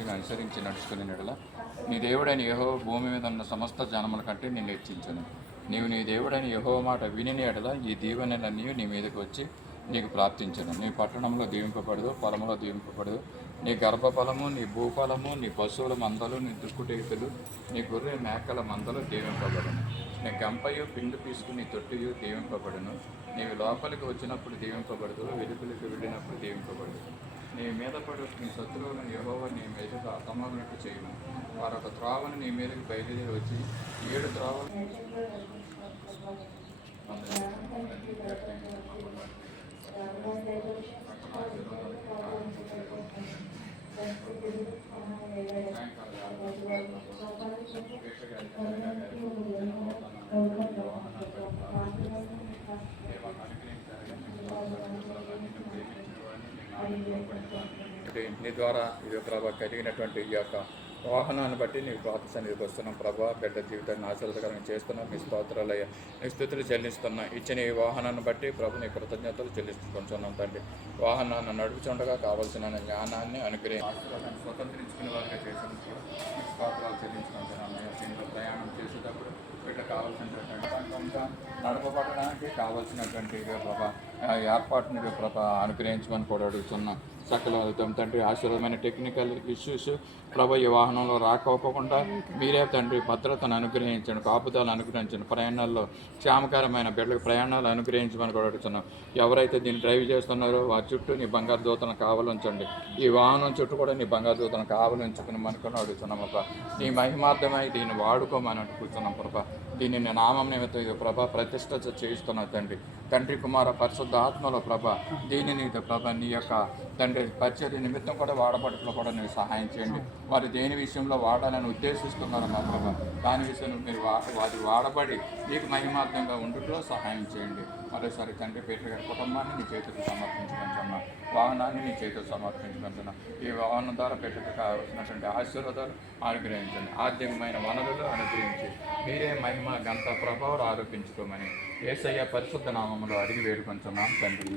వాటిని అనుసరించి నడుచుకుని నెడల. నీ దేవుడైన యహో భూమి మీద ఉన్న సమస్త జనముల కంటే నేను హెచ్చించను నీవు నీ దేవుడైన యహో మాట విని ఎడల ఈ దీవెనలన్నీ నీ మీదకి వచ్చి నీకు ప్రాప్తించను. నీ పట్టణంలో దీవింపబడదు పొలంలో దీవింపబడదు. నీ గర్భఫలము నీ భూఫలము నీ పశువుల మందలు నీ దుక్కుటేతులు నీ గొర్రె మేకల మందలు దీవింపబడను. నీ గంపయు పిండి తీసుకుని తొట్టియు దీవింపబడను. నీవు లోపలికి వచ్చినప్పుడు దీవింపబడదు వెలుపలికి వెళ్ళినప్పుడు దీవింపబడదు. నీ మీద పడు నీ శత్రువులను యహోవ నీ మీద అతమగునట్టు చేయను. వారు ఒక త్రోవను నీ మీదకి బయలుదేరి వచ్చి ఏడు త్రోవలు అంటే నీ ద్వారా ఇది యొక్క కలిగినటువంటి ఈ యొక్క వాహనాన్ని బట్టి నీ పాత సన్నిధికి వస్తున్నాం ప్రభా బిడ్డ జీవితాన్ని ఆశీర్వదకరంగా చేస్తున్నాం మీ స్తోత్రాలయ్య నీ స్థుతులు చెల్లిస్తున్నాం ఇచ్చిన ఈ వాహనాన్ని బట్టి ప్రభు నీ కృతజ్ఞతలు చెల్లిస్తున్నాం తండ్రి. వాహనాన్ని నడుపుచుండగా కావలసిన జ్ఞానాన్ని అనుగ్రహం ఆశీర్వాదాన్ని స్వతంత్రించుకునే వారిగా చేసిన స్తోత్రాలు చెల్లించుకుంటున్నాం దీంట్లో ప్రయాణం చేసేటప్పుడు బిడ్డ కావాల్సినటువంటి నడపబడడానికి కావాల్సినటువంటి ప్రభా ఏర్పాటుని ప్రభా అనుగ్రహించమని కూడా అడుగుతున్నాం. సకల తండ్రి ఆశీర్వదమైన టెక్నికల్ ఇష్యూస్ ప్రభ ఈ వాహనంలో రాకపోకుండా మీరే తండ్రి భద్రతను అనుగ్రహించండి కాపుదాలు అనుగ్రహించండి ప్రయాణాల్లో క్షేమకరమైన బిడ్డలకు ప్రయాణాలు అనుగ్రహించమని కూడా అడుగుతున్నాం. ఎవరైతే దీన్ని డ్రైవ్ చేస్తున్నారో వారి చుట్టూ నీ బంగారు దూతను కావాలంచండి. ఈ వాహనం చుట్టూ కూడా నీ బంగారు దూతను కావాలంచుకుని మనకుని అడుగుతున్నాం ప్రభా నీ మహిమార్థమై దీన్ని వాడుకోమని అనుకుంటున్నాం ప్రభా. దీన్ని నీ నామం నిమిత్తం ఇది ప్రభా ప్రతిష్ట చేయిస్తున్నా తండ్రి. తండ్రి కుమార పరిశుద్ధ ఆత్మలో ప్రభ దీనిని ప్రభ నీ యొక్క తండ్రి పరిచర్య నిమిత్తం కూడా వాడబడట్లో కూడా నేను సహాయం చేయండి. వారు దేని విషయంలో వాడాలని ఉద్దేశిస్తున్నారు మా దాని విషయంలో మీరు వా వారి వాడబడి మీకు మహిమార్థంగా ఉండుటలో సహాయం చేయండి. మరోసారి తండ్రి పేట గారి కుటుంబాన్ని నీ చేతులకు సమర్పించుకుంటున్నా వాహనాన్ని నీ చేతులు సమర్పించుకుంటున్నా ఈ వాహనం ద్వారా పెట్టకు కావాల్సినటువంటి ఆశీర్వాదాలు అనుగ్రహించండి. ఆర్థికమైన వనరులు అనుగ్రహించి మీరే మహిమ గంత ప్రభావం ఆరోపించుకోమని ఏసయ్య పరిశుద్ధ నామములు అడిగి వేడుకుంటున్నాం తండ్రి.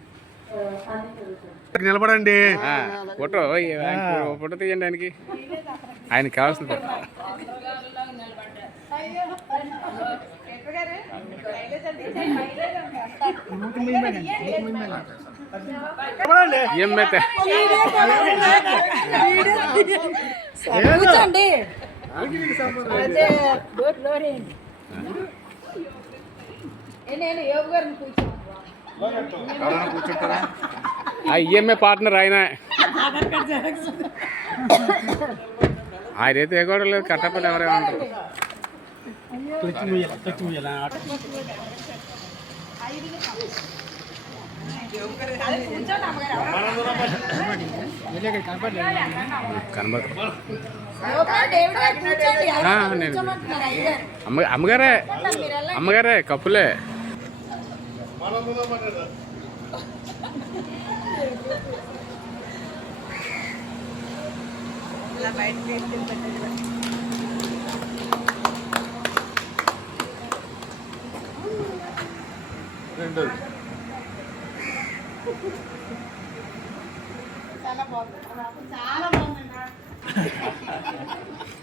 నిలబడండి. ఫోటో ఫోటో తీయండి ఆయనకి. ఆయనకి కావాల్సిన ఫోటో. ఏం మెత్త కూర్చోండి. అదే డోర్ డోర్ ఏంటి నేను యోగ గారిని కూర్చో ఎవరైనా కూర్చుంటారా ఆ ఈఎంఏ పార్ట్నర్ ఆయన ఆయన అయితే ఎగోడం లేదు కట్టపల్లి ఎవరైనా ఉంటారు కనబడదు ఆ, నేను అమ్మ అమ్మగారే అమ్మగారే కప్పులే రెండు చాలా బాగుంది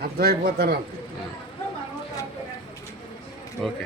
అర్థమైపోతాను ఓకే